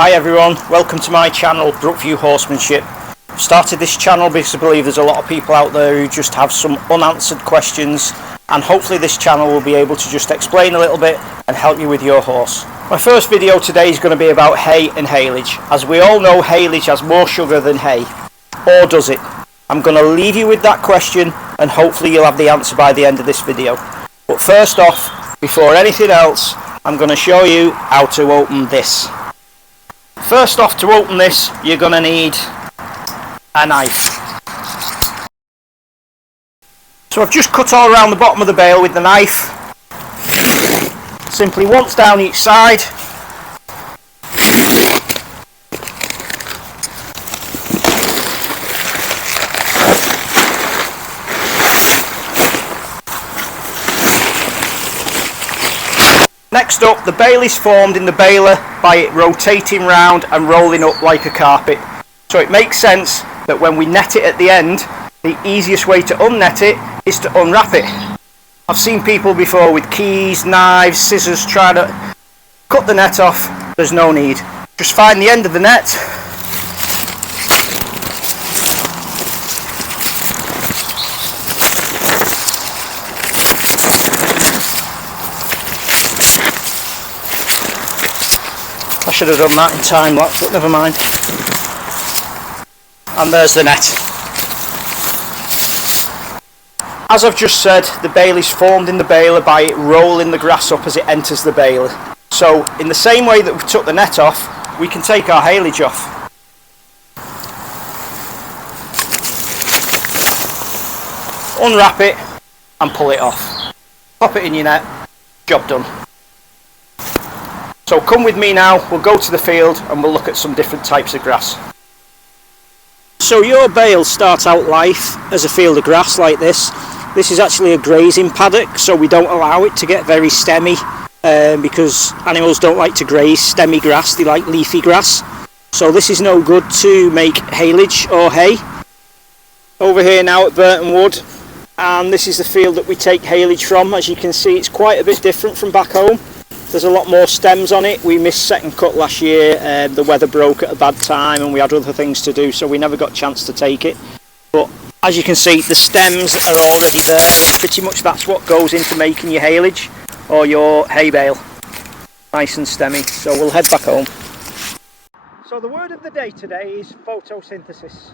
Hi everyone, welcome to my channel Brookview Horsemanship. I've started this channel because I believe there's a lot of people out there who just have some unanswered questions, and hopefully this channel will be able to just explain a little bit and help you with your horse. My first video today is going to be about hay and haylage. As we all know, haylage has more sugar than hay, or does it? I'm going to leave you with that question and hopefully you'll have the answer by the end of this video. But first off, before anything else, I'm going to show you how to open this. First off, to open this, you're going to need a knife. So I've just cut all around the bottom of the bale with the knife. Simply once down each side. Next up, the bale is formed in the baler by it rotating round and rolling up like a carpet. So it makes sense that when we net it at the end, the easiest way to unnet it is to unwrap it. I've seen people before with keys, knives, scissors trying to cut the net off. There's no need. Just find the end of the net. I should have done that in time lapse, but never mind. And there's the net. As I've just said, the bale is formed in the baler by it rolling the grass up as it enters the baler. So in the same way that we took the net off, we can take our haylage off. Unwrap it and pull it off. Pop it in your net, job done. So come with me now, we'll go to the field and we'll look at some different types of grass. So your bale starts out life as a field of grass like this. This is actually a grazing paddock, so we don't allow it to get very stemmy because animals don't like to graze stemmy grass, they like leafy grass. So this is no good to make haylage or hay. Over here now at Burton Wood, and this is the field that we take haylage from. As you can see, it's quite a bit different from back home. There's a lot more stems on it. We missed second cut last year, the weather broke at a bad time and we had other things to do, so we never got a chance to take it. But as you can see, the stems are already there. Pretty much that's what goes into making your haylage or your hay bale. Nice and stemmy, so we'll head back home. So the word of the day today is photosynthesis.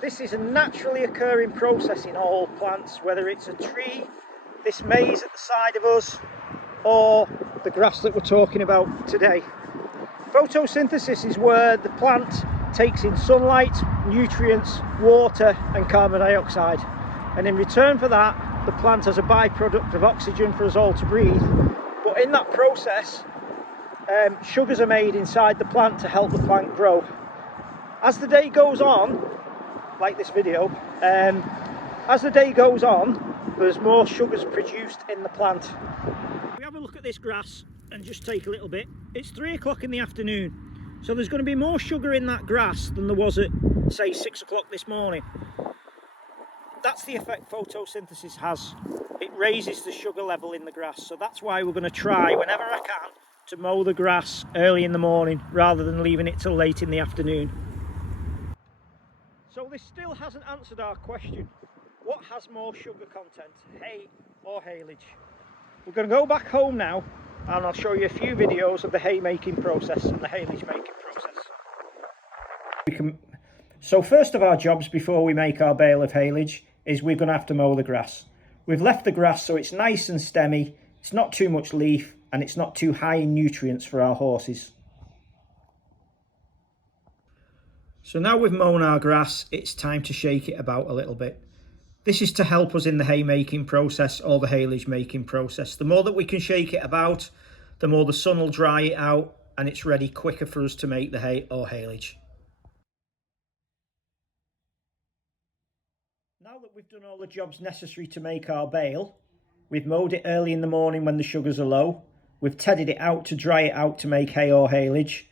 This is a naturally occurring process in all plants, whether it's a tree, this maze at the side of us, or the grass that we're talking about today. Photosynthesis is where the plant takes in sunlight, nutrients, water and carbon dioxide, and in return for that the plant has a byproduct of oxygen for us all to breathe. But in that process sugars are made inside the plant to help the plant grow. As the day goes on, like this video, as the day goes on there's more sugars produced in the plant. We have a look at this grass and just take a little bit. It's 3 o'clock in the afternoon, so there's going to be more sugar in that grass than there was at, say, 6 o'clock this morning. That's the effect photosynthesis has. It raises the sugar level in the grass, so that's why we're going to try, whenever I can, to mow the grass early in the morning rather than leaving it till late in the afternoon. So this still hasn't answered our question. What has more sugar content, hay or haylage? We're going to go back home now and I'll show you a few videos of the hay making process and the haylage making process. So first of our jobs before we make our bale of haylage is we're going to have to mow the grass. We've left the grass so it's nice and stemmy, it's not too much leaf and it's not too high in nutrients for our horses. So now we've mown our grass, it's time to shake it about a little bit. This is to help us in the hay making process or the haylage making process. The more that we can shake it about, the more the sun will dry it out and it's ready quicker for us to make the hay or haylage. Now that we've done all the jobs necessary to make our bale, we've mowed it early in the morning when the sugars are low, we've tedded it out to dry it out to make hay or haylage,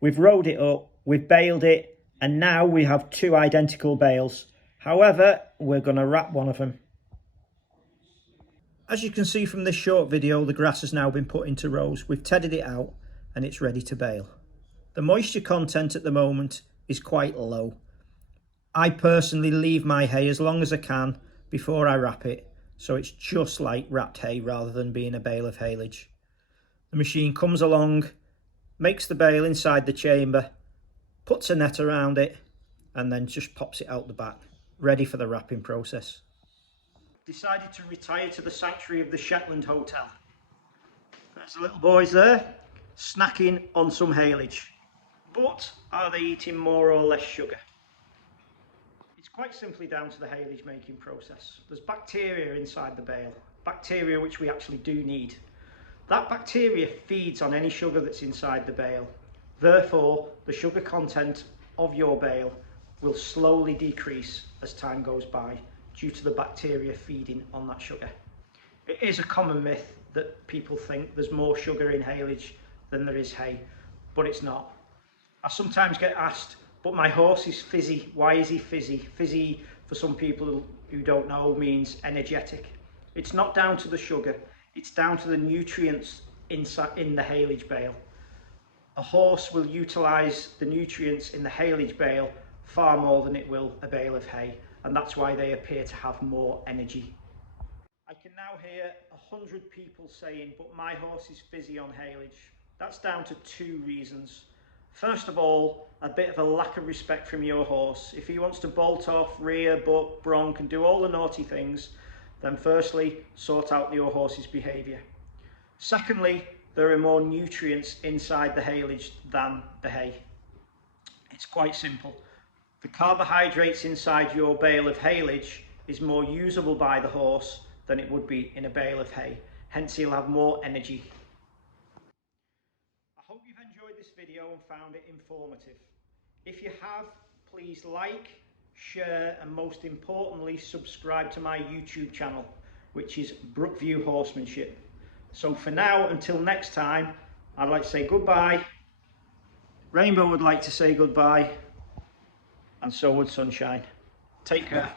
we've rolled it up, we've baled it, and now we have 2 identical bales. However, we're going to wrap one of them. As you can see from this short video, the grass has now been put into rows. We've tedded it out and it's ready to bale. The moisture content at the moment is quite low. I personally leave my hay as long as I can before I wrap it, so it's just like wrapped hay rather than being a bale of haylage. The machine comes along, makes the bale inside the chamber, puts a net around it, and then just pops it out the back, ready for the wrapping process. Decided to retire to the sanctuary of the Shetland Hotel. There's the little boys there, snacking on some haylage. But are they eating more or less sugar? It's quite simply down to the haylage making process. There's bacteria inside the bale, bacteria which we actually do need. That bacteria feeds on any sugar that's inside the bale. Therefore, the sugar content of your bale will slowly decrease as time goes by due to the bacteria feeding on that sugar. It is a common myth that people think there's more sugar in haylage than there is hay, but it's not. I sometimes get asked, but my horse is fizzy. Why is he fizzy? Fizzy, for some people who don't know, means energetic. It's not down to the sugar, it's down to the nutrients inside in the haylage bale. A horse will utilise the nutrients in the haylage bale far more than it will a bale of hay, and that's why they appear to have more energy. I can now hear 100 people saying, but my horse is fizzy on haylage. That's down to two reasons. First of all, a bit of a lack of respect from your horse. If he wants to bolt off, rear, buck, bronc and do all the naughty things, then firstly, sort out your horse's behaviour. Secondly, there are more nutrients inside the haylage than the hay. It's quite simple. The carbohydrates inside your bale of haylage is more usable by the horse than it would be in a bale of hay. Hence, he'll have more energy. I hope you've enjoyed this video and found it informative. If you have, please like, share and most importantly subscribe to my YouTube channel, which is Brookview Horsemanship. So for now, until next time, I'd like to say goodbye. Rainbow would like to say goodbye, and so would Sunshine. Take care.